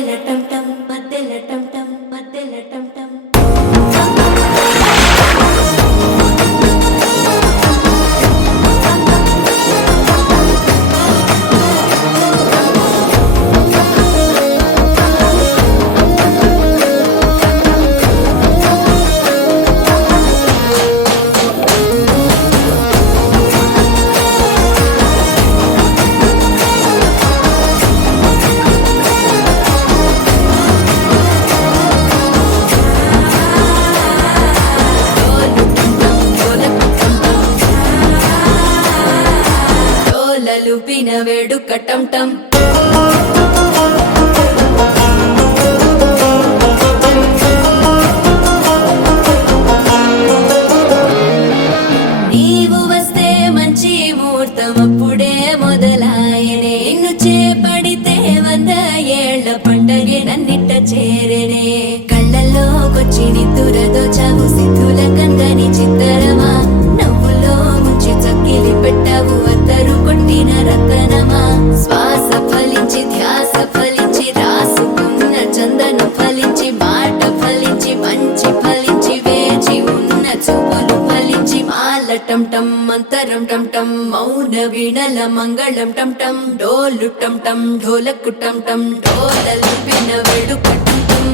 మధ్యల టం టం మధ్యల టం టం మధ్యల టం టం లూపిన వేడుక టం టం నీవు వస్తే మంచి ముహూర్తం అప్పుడే మొదలాయనే నిన్ను చేపడితే 100 ఏళ్ల పండగే నన్నిట్ట చేరనే కళ్ళల్లోకొచ్చి నిద్దురదోచావు సిద్ధుల కందని చిత్తరమా నవ్వులో ముంచి చక్కిలి పెట్టావు అద్దరు కొట్టిన రతనమా శ్వాస ఫలించి ధ్యాస ఫలించి రాసుకున్న చందను ఫలించి మాట ఫలించి మంచి ఫలించి వేచి ఉన్న చూపులు ఫలించి మాల టం టం మంతరం టం టం మౌన వీణల మంగళం టం టం డోలు టం టం ఢోలకు టం టం డోలలు పిన వేడుక టం టం